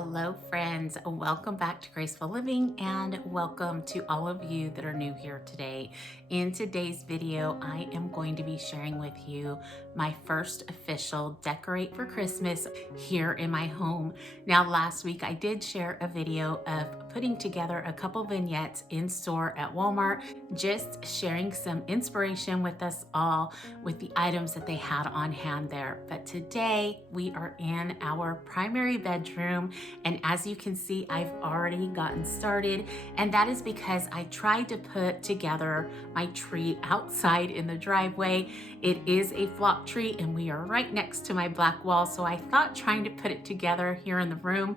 Hello, friends. Welcome back to Graceful Living and welcome to all of you that are new here today. In today's video, I am going to be sharing with you my first official Decorate for Christmas here in my home. Now, last week I did share a video of putting together a couple vignettes in store at Walmart, just sharing some inspiration with us all with the items that they had on hand there. But today we are in our primary bedroom, and as you can see, I've already gotten started, and that is because I tried to put together my tree outside in the driveway. It is a flock tree and we are right next to my black wall, so I thought trying to put it together here in the room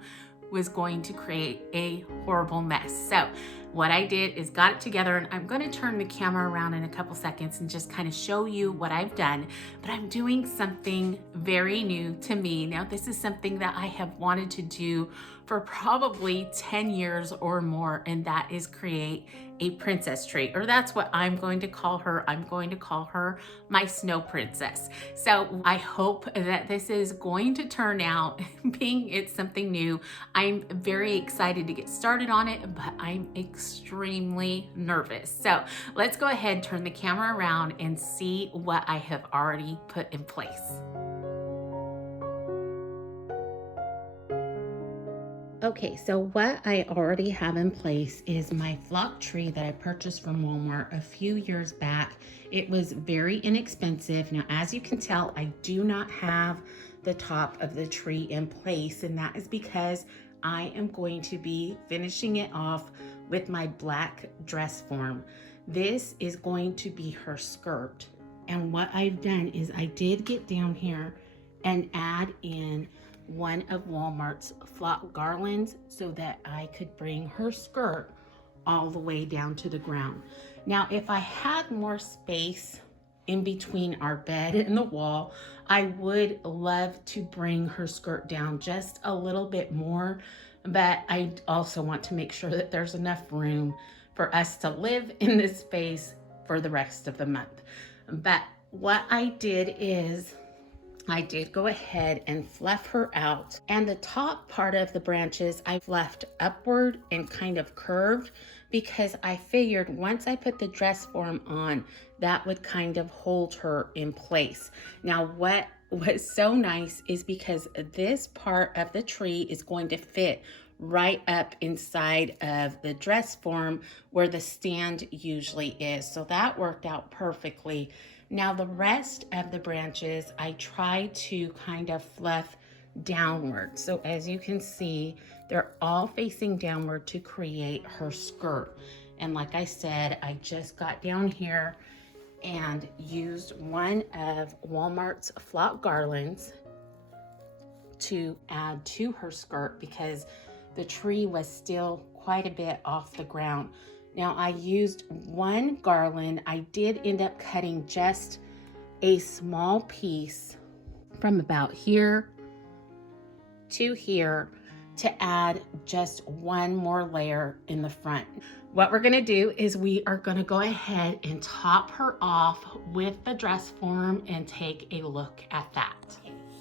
was going to create a horrible mess. So what I did is got it together, and I'm going to turn the camera around in a couple seconds and just kind of show you what I've done. But I'm doing something very new to me. Now, this is something that I have wanted to do for probably 10 years or more, and that is create a princess tree, or that's what I'm going to call her. I'm going to call her my snow princess. So I hope that this is going to turn out, being it's something new. I'm very excited to get started on it, but I'm extremely nervous. So let's go ahead, turn the camera around and see what I have already put in place. Okay, so what I already have in place is my flock tree that I purchased from Walmart a few years back. It was very inexpensive. Now, as you can tell, I do not have the top of the tree in place, and that is because I am going to be finishing it off with my black dress form. This is going to be her skirt. And what I've done is I did get down here and add in one of Walmart's flock garlands so that I could bring her skirt all the way down to the ground. Now, if I had more space in between our bed and the wall, I would love to bring her skirt down just a little bit more, but I also want to make sure that there's enough room for us to live in this space for the rest of the month. But what I did is I did go ahead and fluff her out, and the top part of the branches I've left upward and kind of curved because I figured once I put the dress form on, that would kind of hold her in place. Now, what was so nice is because this part of the tree is going to fit right up inside of the dress form where the stand usually is. So that worked out perfectly. Now, the rest of the branches, I try to kind of fluff downward. So as you can see, they're all facing downward to create her skirt. And like I said, I just got down here and used one of Walmart's flock garlands to add to her skirt because the tree was still quite a bit off the ground. Now, I used one garland. I did end up cutting just a small piece from about here to here to add just one more layer in the front. What we're gonna do is we are gonna go ahead and top her off with the dress form and take a look at that.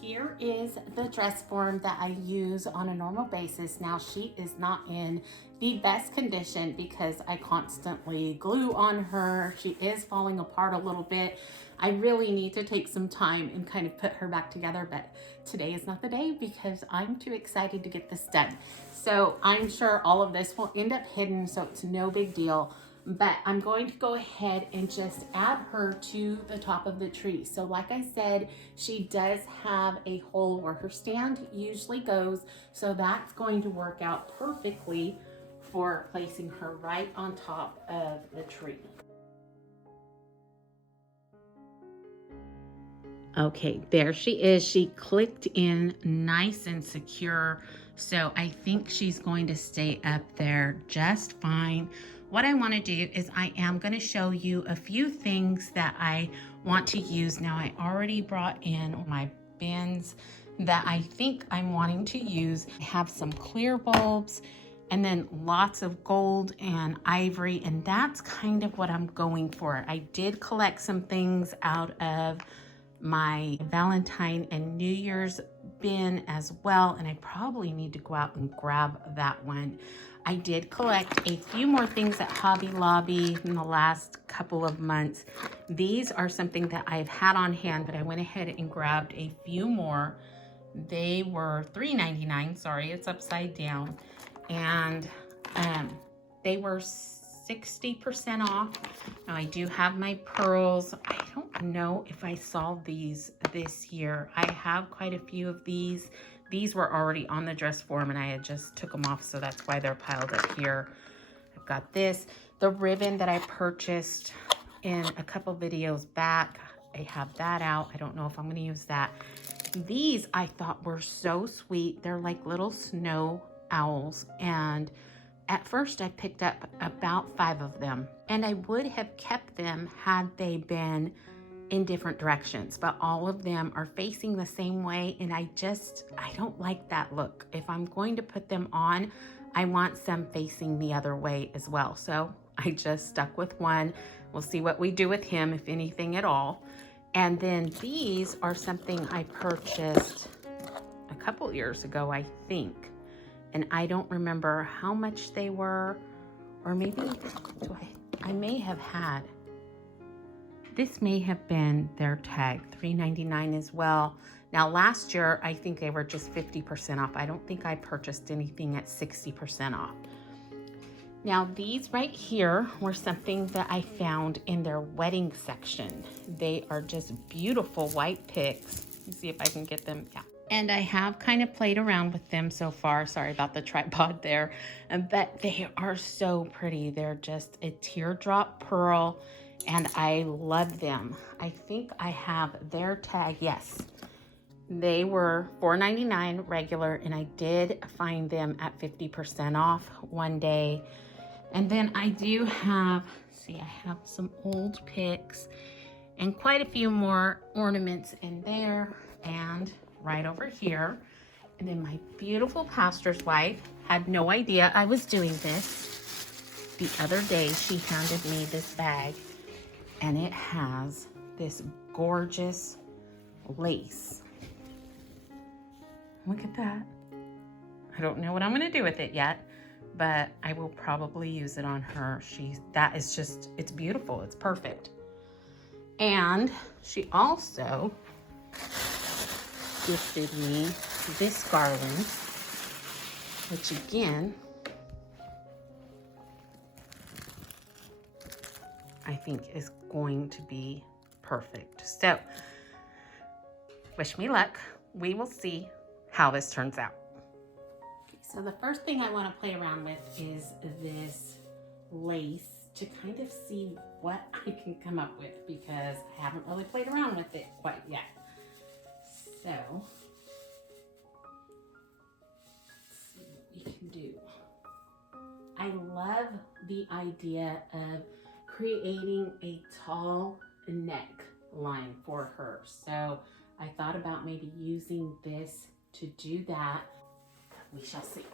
Here is the dress form that I use on a normal basis. Now, she is not in the best condition because I constantly glue on her. She is falling apart a little bit. I really need to take some time and kind of put her back together, but today is not the day because I'm too excited to get this done. So I'm sure all of this will end up hidden, so it's no big deal. But I'm going to go ahead and just add her to the top of the tree. So like I said, she does have a hole where her stand usually goes. So that's going to work out perfectly for placing her right on top of the tree. Okay, there she is. She clicked in nice and secure. So I think she's going to stay up there just fine. What I want to do is I am going to show you a few things that I want to use. Now, I already brought in my bins that I think I'm wanting to use. I have some clear bulbs and then lots of gold and ivory, and that's kind of what I'm going for. I did collect some things out of my Valentine and New Year's bin as well, and I probably need to go out and grab that one. I did collect a few more things at Hobby Lobby in the last couple of months. These are something that I've had on hand, but I went ahead and grabbed a few more. They were $3.99. Sorry, it's upside down. And they were 60% off. Now I do have my pearls. I don't know if I saw these this year. I have quite a few of these. These were already on the dress form and I had just took them off, so that's why they're piled up here. I've got this. The ribbon that I purchased in a couple videos back, I have that out. I don't know if I'm gonna use that. These I thought were so sweet. They're like little snow owls, and at first I picked up about 5 of them, and I would have kept them had they been in different directions, but all of them are facing the same way, and I don't like that look. If I'm going to put them on, I want some facing the other way as well. So I just stuck with one. We'll see what we do with him, if anything at all. And then these are something I purchased a couple years ago, I think. And I don't remember how much they were, or maybe I may have had. This may have been their tag, $3.99 as well. Now last year, I think they were just 50% off. I don't think I purchased anything at 60% off. Now these right here were something that I found in their wedding section. They are just beautiful white picks. Let me see if I can get them. Yeah. And I have kind of played around with them so far. Sorry about the tripod there. But they are so pretty. They're just a teardrop pearl, and I love them. I think I have their tag. Yes. They were $4.99 regular, and I did find them at 50% off one day. And then I do have, see, I have some old picks and quite a few more ornaments in there and right over here. And then my beautiful pastor's wife had no idea I was doing this. The other day she handed me this bag, and it has this gorgeous lace. Look at that. I don't know what I'm gonna do with it yet, but I will probably use it on her. That is just, it's beautiful, it's perfect. And she also gifted me this garland, which again, I think is going to be perfect. So, wish me luck. We will see how this turns out. So the first thing I want to play around with is this lace to kind of see what I can come up with, because I haven't really played around with it quite yet. So, let's see what we can do. I love the idea of creating a tall neck line for her. So I thought about maybe using this to do that. We shall see.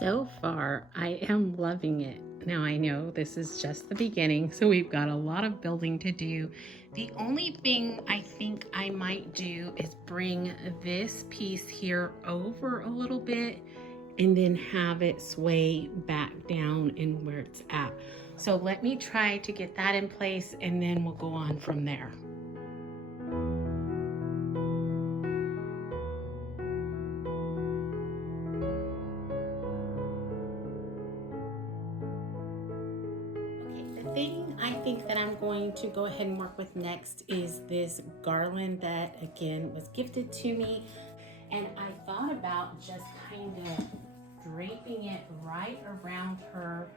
So far, I am loving it. Now I know this is just the beginning, so we've got a lot of building to do. The only thing I think I might do is bring this piece here over a little bit and then have it sway back down in where it's at. So let me try to get that in place, and then we'll go on from there. thing I think that I'm going to go ahead and work with next is this garland that again was gifted to me. And I thought about just kind of draping it right around her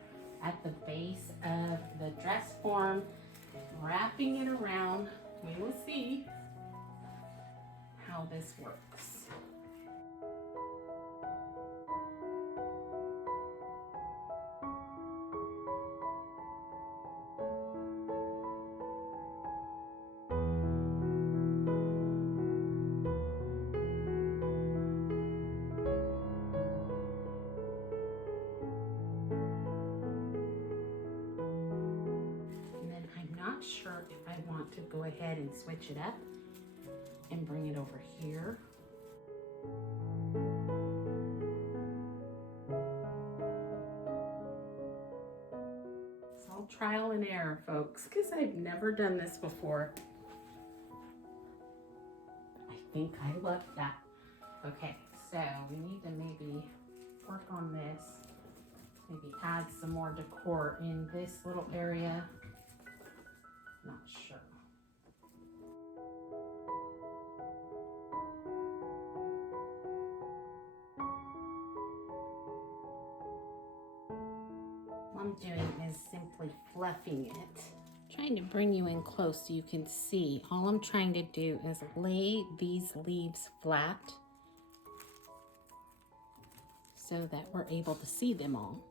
at the base of the dress form, wrapping it around. We will see how this works. Not sure if I want to go ahead and switch it up and bring it over here. It's all trial and error, folks, because I've never done this before. I think I love that. Okay, so we need to maybe work on this, maybe add some more decor in this little area. Not sure. What I'm doing is simply fluffing it. Trying to bring you in close so you can see. All I'm trying to do is lay these leaves flat so that we're able to see them all.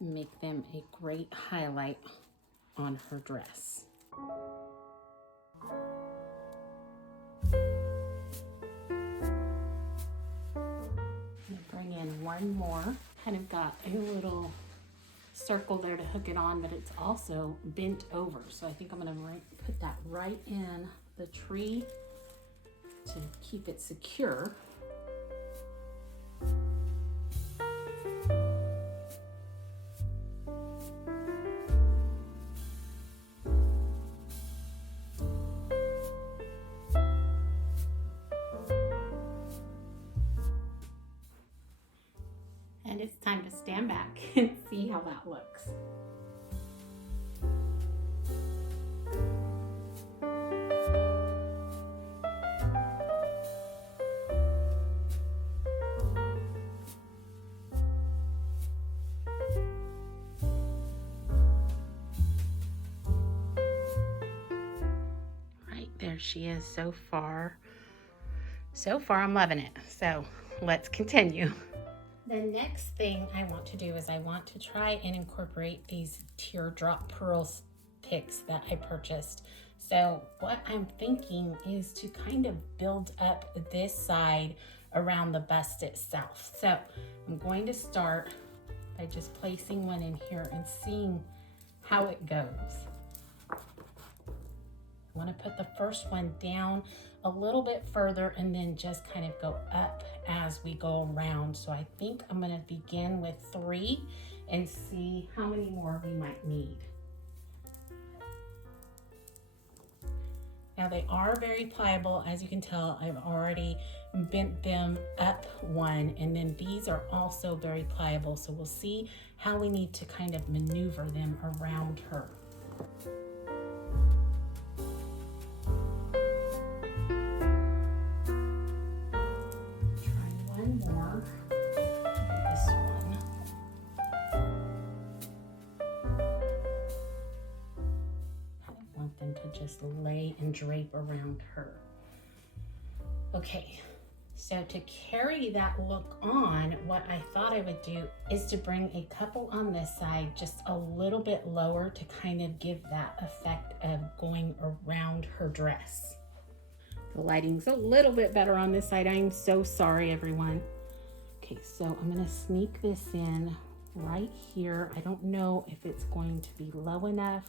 Make them a great highlight on her dress. Bring in one more. Kind of got a little circle there to hook it on, but it's also bent over. So I think I'm gonna put that right in the tree to keep it secure. And it's time to stand back and see how that looks. Right, there she is so far. So far, I'm loving it. So let's continue. The next thing I want to do is I want to try and incorporate these teardrop pearls picks that I purchased. So what I'm thinking is to kind of build up this side around the bust itself. So I'm going to start by just placing one in here and seeing how it goes. I want to put the first one down a little bit further and then just kind of go up as we go around. So I think I'm going to begin with 3 and see how many more we might need. Now they are very pliable. As you can tell, I've already bent them up one, and then these are also very pliable. So we'll see how we need to kind of maneuver them around her. Just lay and drape around her. Okay, so to carry that look on, what I thought I would do is to bring a couple on this side just a little bit lower to kind of give that effect of going around her dress. The lighting's a little bit better on this side. I'm so sorry, everyone. Okay, so I'm gonna sneak this in right here. I don't know if it's going to be low enough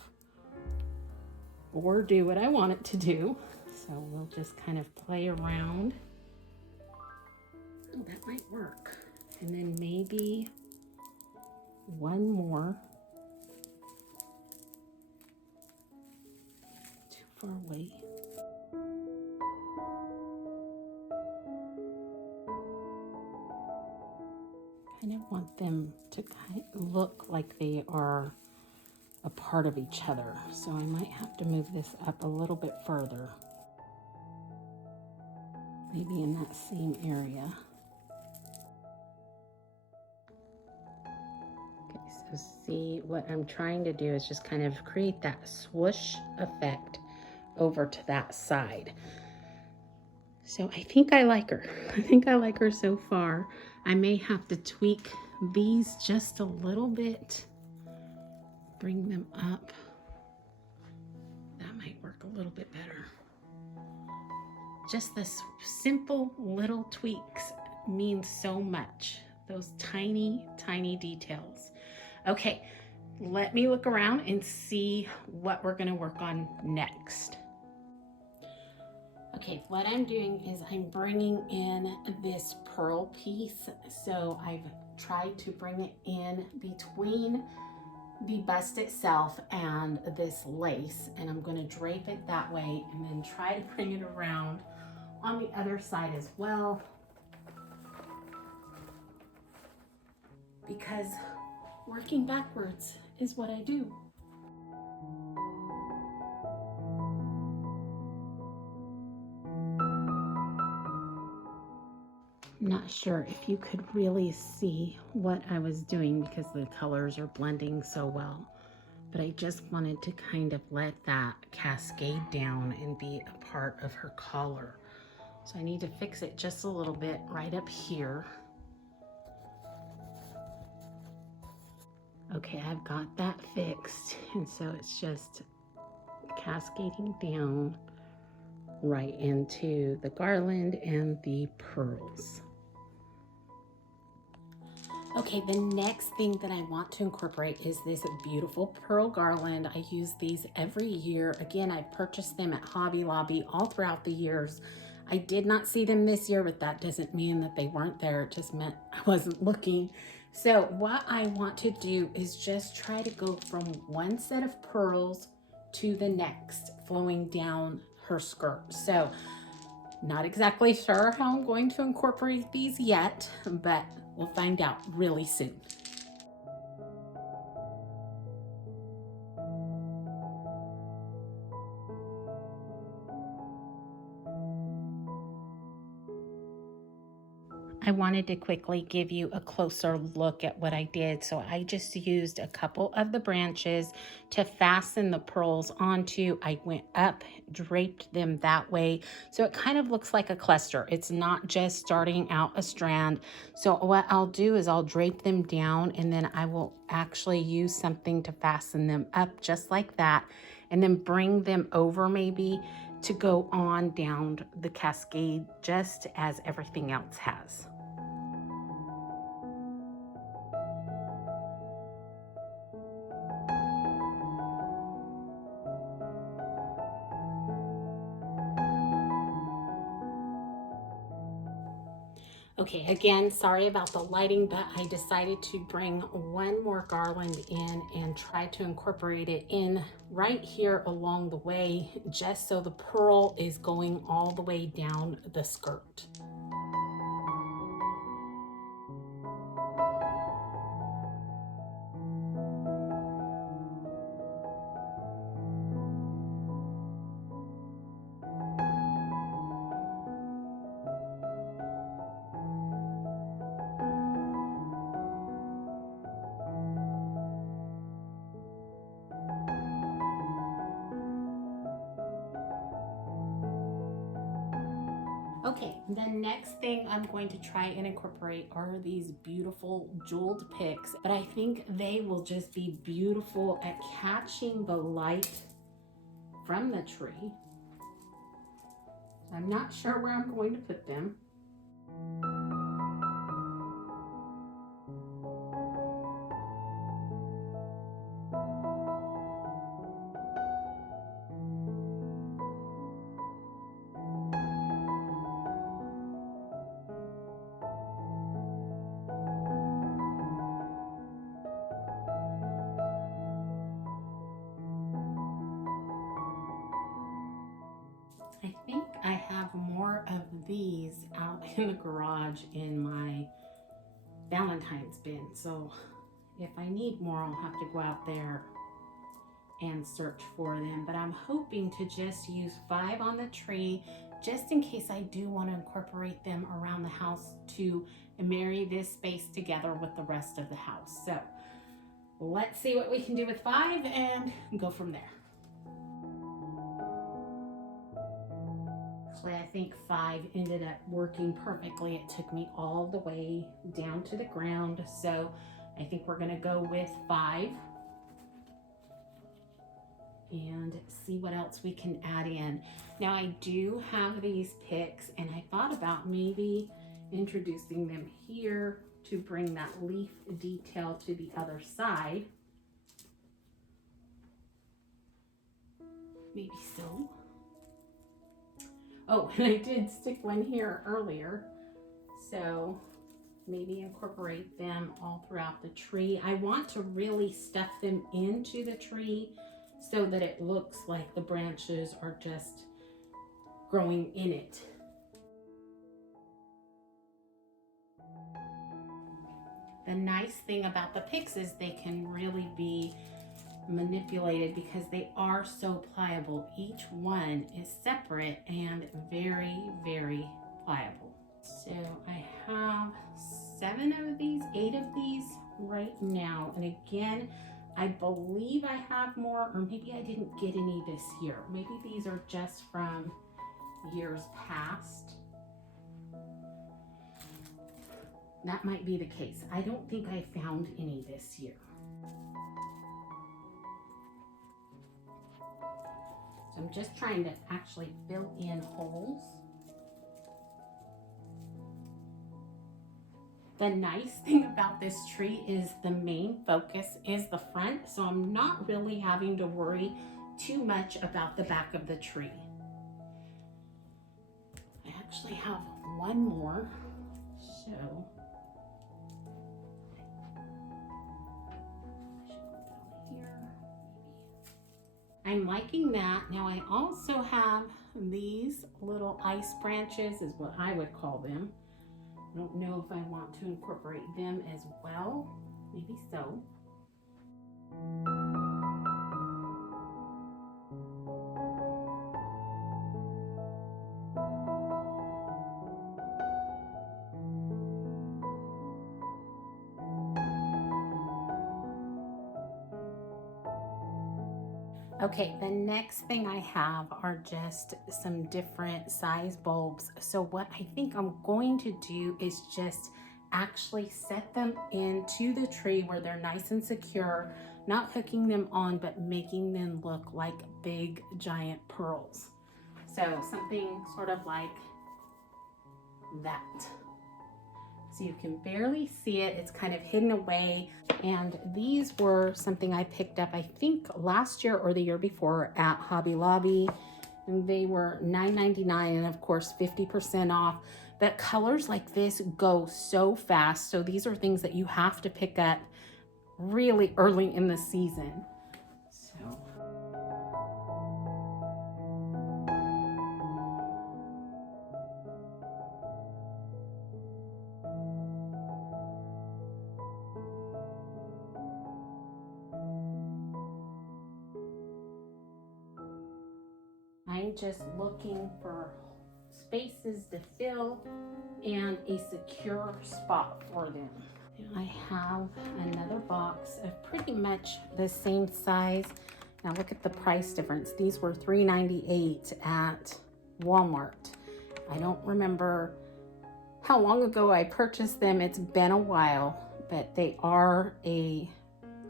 or do what I want it to do. So we'll just kind of play around. Oh, that might work. And then maybe one more. Too far away. Kind of want them to kind of look like they are a part of each other. So I might have to move this up a little bit further. Maybe in that same area. Okay, so see what I'm trying to do is just kind of create that swoosh effect over to that side. So I think I like her. I think I like her so far. I may have to tweak these just a little bit. Bring them up. That might work a little bit better. Just this simple little tweaks mean so much. Those tiny, tiny details. Okay, let me look around and see what we're gonna work on next. Okay, what I'm doing is I'm bringing in this pearl piece. So I've tried to bring it in between the bust itself and this lace, and I'm going to drape it that way and then try to bring it around on the other side as well, because working backwards is what I do. I'm not sure if you could really see what I was doing because the colors are blending so well, but I just wanted to kind of let that cascade down and be a part of her collar. So I need to fix it just a little bit right up here. Okay, I've got that fixed, and so it's just cascading down right into the garland and the pearls. Okay, the next thing that I want to incorporate is this beautiful pearl garland. I use these every year. Again, I've purchased them at Hobby Lobby all throughout the years. I did not see them this year, but that doesn't mean that they weren't there. It just meant I wasn't looking. So what I want to do is just try to go from one set of pearls to the next, flowing down her skirt. So not exactly sure how I'm going to incorporate these yet, but we'll find out really soon. I wanted to quickly give you a closer look at what I did. So I just used a couple of the branches to fasten the pearls onto. I went up, draped them that way. So it kind of looks like a cluster. It's not just starting out a strand. So what I'll do is I'll drape them down, and then I will actually use something to fasten them up just like that, and then bring them over maybe to go on down the cascade just as everything else has. Okay, again, sorry about the lighting, but I decided to bring one more garland in and try to incorporate it in right here along the way, just so the pearl is going all the way down the skirt. Okay, the next thing I'm going to try and incorporate are these beautiful jeweled picks, but I think they will just be beautiful at catching the light from the tree. I'm not sure where I'm going to put them. I think I have more of these out in the garage in my Valentine's bin. So if I need more, I'll have to go out there and search for them, but I'm hoping to just use 5 on the tree just in case I do want to incorporate them around the house to marry this space together with the rest of the house. So let's see what we can do with 5 and go from there. Actually, I think 5 ended up working perfectly. It took me all the way down to the ground, so I think we're going to go with 5 and see what else we can add in. Now I do have these picks, and I thought about maybe introducing them here to bring that leaf detail to the other side. Maybe so. Oh, and I did stick one here earlier, so maybe incorporate them all throughout the tree. I want to really stuff them into the tree so that it looks like the branches are just growing in it. The nice thing about the picks is they can really be manipulated because they are so pliable. Each one is separate and very, very pliable. So I have 7 of these, 8 of these right now. And again, I believe I have more, or maybe I didn't get any this year. Maybe these are just from years past. That might be the case. I don't think I found any this year. So I'm just trying to actually fill in holes. The nice thing about this tree is the main focus is the front, so I'm not really having to worry too much about the back of the tree. I actually have one more, so I'm liking that. Now I also have these little ice branches, is what I would call them. I don't know if I want to incorporate them as well. Maybe so. Okay, the next thing I have are just some different size bulbs. So what I think I'm going to do is just actually set them into the tree where they're nice and secure, not hooking them on, but making them look like big giant pearls. So something sort of like that. So you can barely see it, it's kind of hidden away. And these were something I picked up, I think last year or the year before at Hobby Lobby. And they were $9.99 and of course 50% off. But colors like this go so fast. So these are things that you have to pick up really early in the season. So. I'm just looking for spaces to fill and a secure spot for them. I have another box of pretty much the same size. Now look at the price difference. These were $3.98 at Walmart. I don't remember how long ago I purchased them. It's been a while, but they are a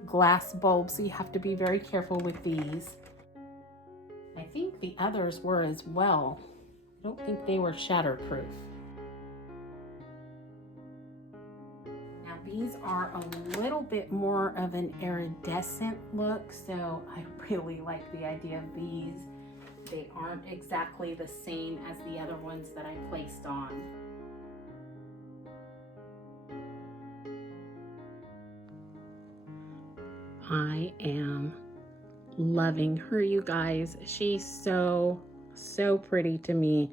glass bulb, so you have to be very careful with these. I think the others were as well. I don't think they were shatterproof. Now these are a little bit more of an iridescent look, so I really like the idea of these. They aren't exactly the same as the other ones that I placed on. I am loving her, you guys. She's so pretty to me.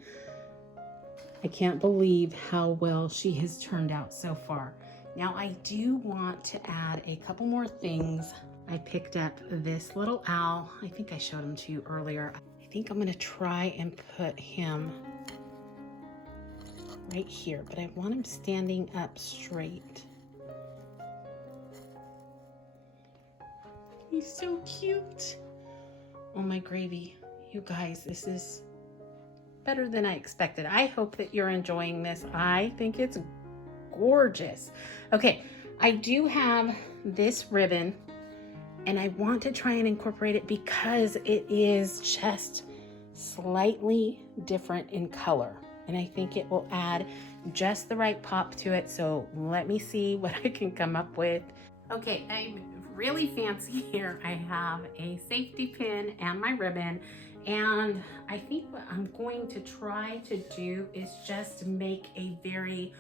I can't believe how well she has turned out so far. Now I do want to add a couple more things. I picked up this little owl. I think I showed him to you earlier. I think I'm gonna try and put him right here, but I want him standing up straight. He's so cute. Oh my gravy. You guys, this is better than I expected. I hope that you're enjoying this. I think it's gorgeous. Okay, I do have this ribbon and I want to try and incorporate it because it is just slightly different in color. And I think it will add just the right pop to it. So let me see what I can come up with. Okay, I'm really fancy here. I have a safety pin and my ribbon. And I think what I'm going to try to do is just make a very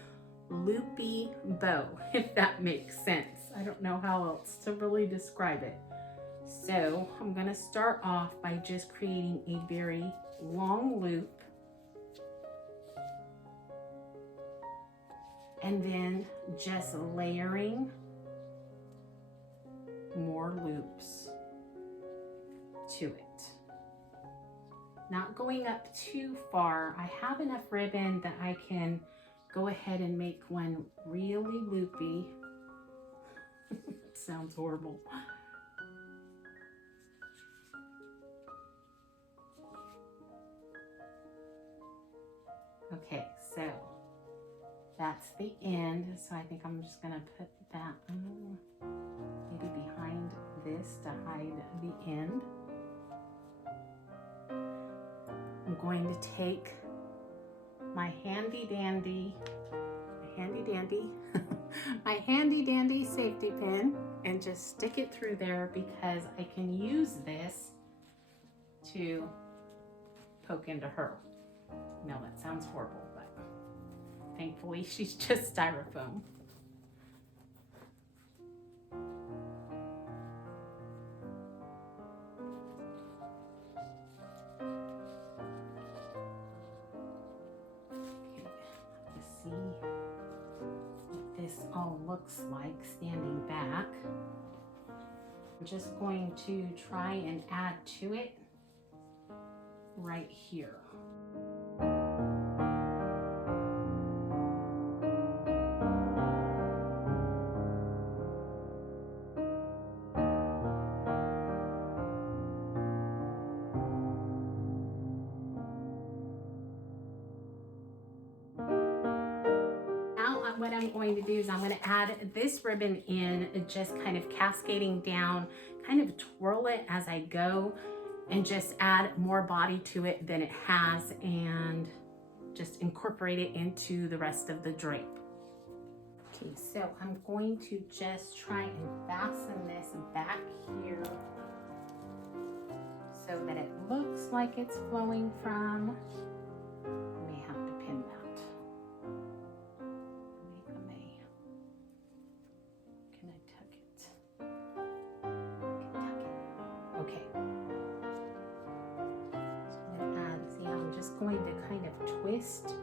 loopy bow, if that makes sense. I don't know how else to really describe it. So I'm going to start off by just creating a very long loop and then just layering more loops to it. Not going up too far. I have enough ribbon that I can go ahead and make one really loopy. It sounds horrible. Okay, so that's the end. So I think I'm just gonna put that maybe behind this to hide the end. I'm going to take my handy dandy safety pin and just stick it through there because I can use this to poke into her. No, that sounds horrible, but thankfully she's just styrofoam. See what this all looks like standing back. I'm just going to try and add to it right here. What I'm going to do is I'm going to add this ribbon in, just kind of cascading down, kind of twirl it as I go and just add more body to it than it has and just incorporate it into the rest of the drape. Okay, so I'm going to just try and fasten this back here so that it looks like it's flowing from. I may have to pin that. Going to kind of twist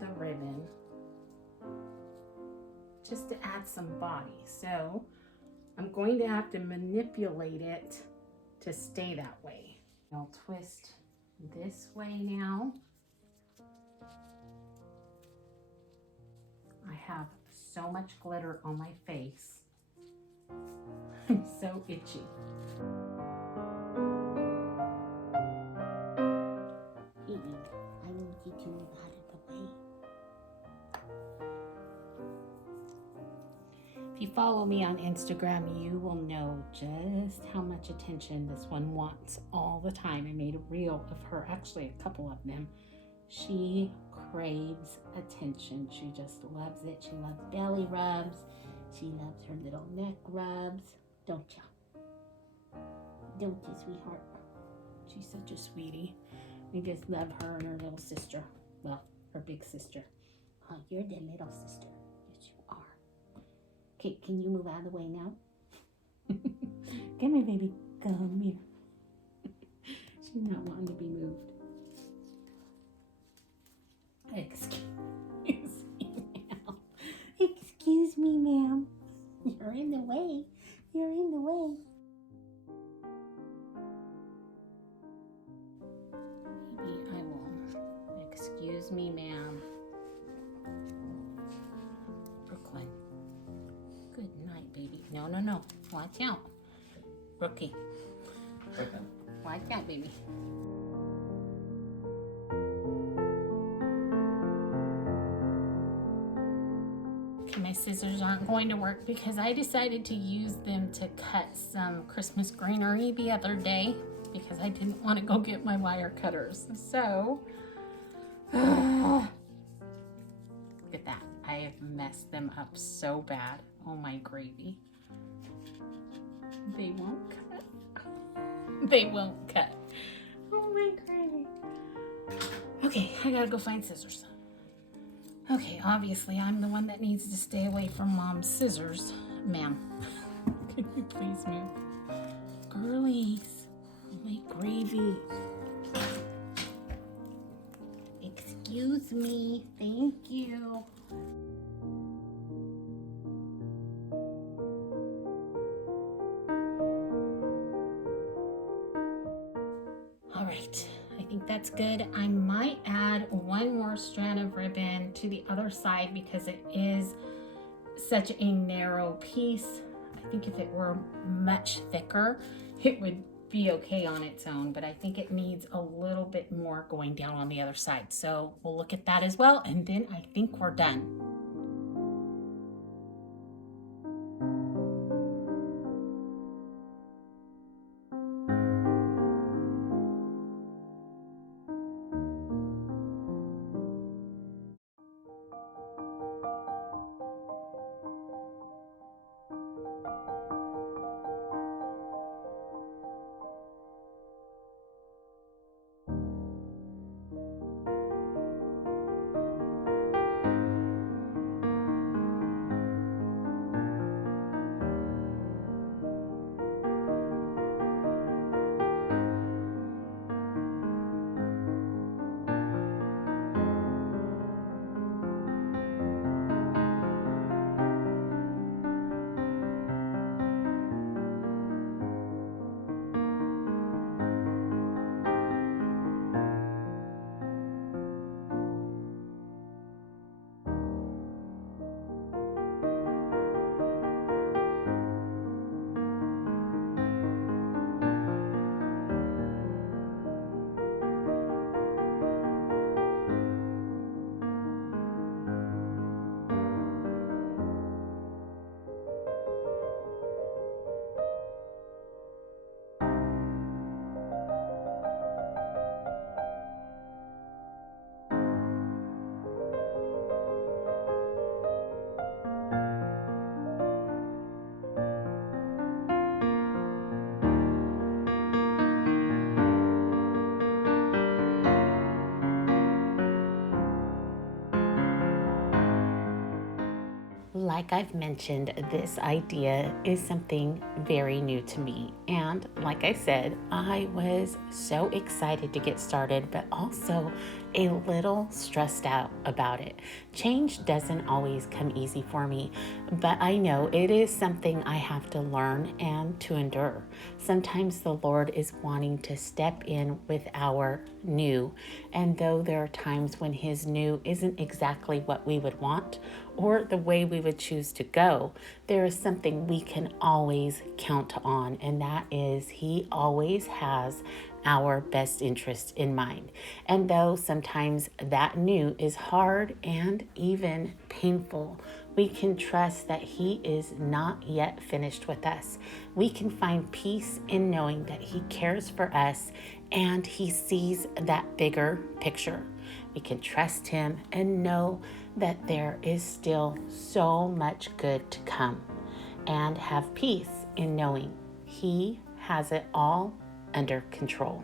the ribbon just to add some body. So I'm going to have to manipulate it to stay that way. I'll twist this way now. I have so much glitter on my face. I'm so itchy. If you follow me on Instagram, you will know just how much attention this one wants all the time. I made a reel of her, actually a couple of them. She craves attention. She just loves it. She loves belly rubs. She loves her little neck rubs. Don't you? Don't you, sweetheart? She's such a sweetie. We just love her and her little sister. Well, her big sister. Oh, you're the little sister. Yes, you are. Okay, can you move out of the way now? Come here, baby. Come here. She's not wanting to be moved. Excuse me now. Excuse Excuse me, ma'am. You're in the way. You're in the way. Maybe I will. Excuse me, ma'am. Brooklyn. Good night, baby. No, no, no. Watch out. Brookie. Watch out, baby. Okay, my scissors aren't going to work because I decided to use them to cut some Christmas greenery the other day because I didn't want to go get my wire cutters. So, look at that. I have messed them up so bad. Oh my gravy. They won't cut. They won't cut. Oh my gravy. Okay, I gotta go find scissors. Okay, obviously I'm the one that needs to stay away from Mom's scissors. Ma'am, can you please move? Girlies, oh my gravy. Excuse me, thank you. All right, I think that's good. I might add one more strand of ribbon to the other side because it is such a narrow piece. I think if it were much thicker, it would be okay on its own, but I think it needs a little bit more going down on the other side. So we'll look at that as well, and then I think we're done. Like I've mentioned, this idea is something very new to me. And like I said, I was so excited to get started, but also a little stressed out about it. Change doesn't always come easy for me, but I know it is something I have to learn and to endure. Sometimes the Lord is wanting to step in with our new, and though there are times when His new isn't exactly what we would want or the way we would choose to go, there is something we can always count on, and that is He always has our best interest in mind. And though sometimes that new is hard and even painful, we can trust that He is not yet finished with us. We can find peace in knowing that He cares for us and He sees that bigger picture. We can trust Him and know that there is still so much good to come, and have peace in knowing He has it all under control.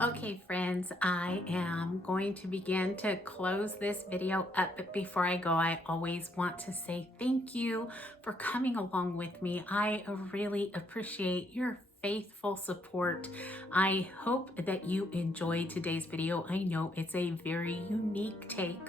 Okay, friends, I am going to begin to close this video up, but before I go, I always want to say thank you for coming along with me. I really appreciate your faithful support. I hope that you enjoyed today's video. I know it's a very unique take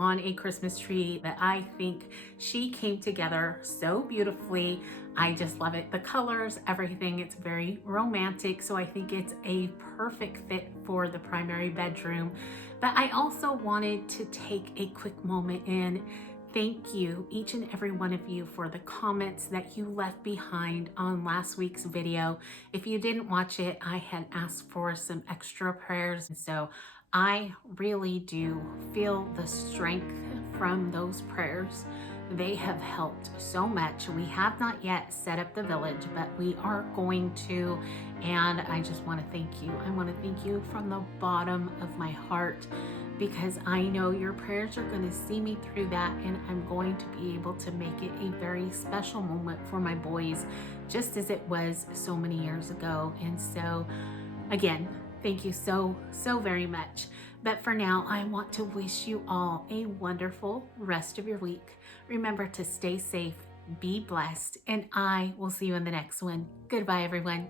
on a Christmas tree that I think she came together so beautifully. I just love it. The colors, everything, it's very romantic. So I think it's a perfect fit for the primary bedroom. But I also wanted to take a quick moment and thank you, each and every one of you, for the comments that you left behind on last week's video. If you didn't watch it, I had asked for some extra prayers. So I really do feel the strength from those prayers. They have helped so much. We have not yet set up the village, but we are going to. And I just want to thank you. I want to thank you from the bottom of my heart, because I know your prayers are going to see me through that, and I'm going to be able to make it a very special moment for my boys, just as it was so many years ago. And so again, thank you so very much. But for now, I want to wish you all a wonderful rest of your week. Remember to stay safe, be blessed, and I will see you in the next one. Goodbye, everyone.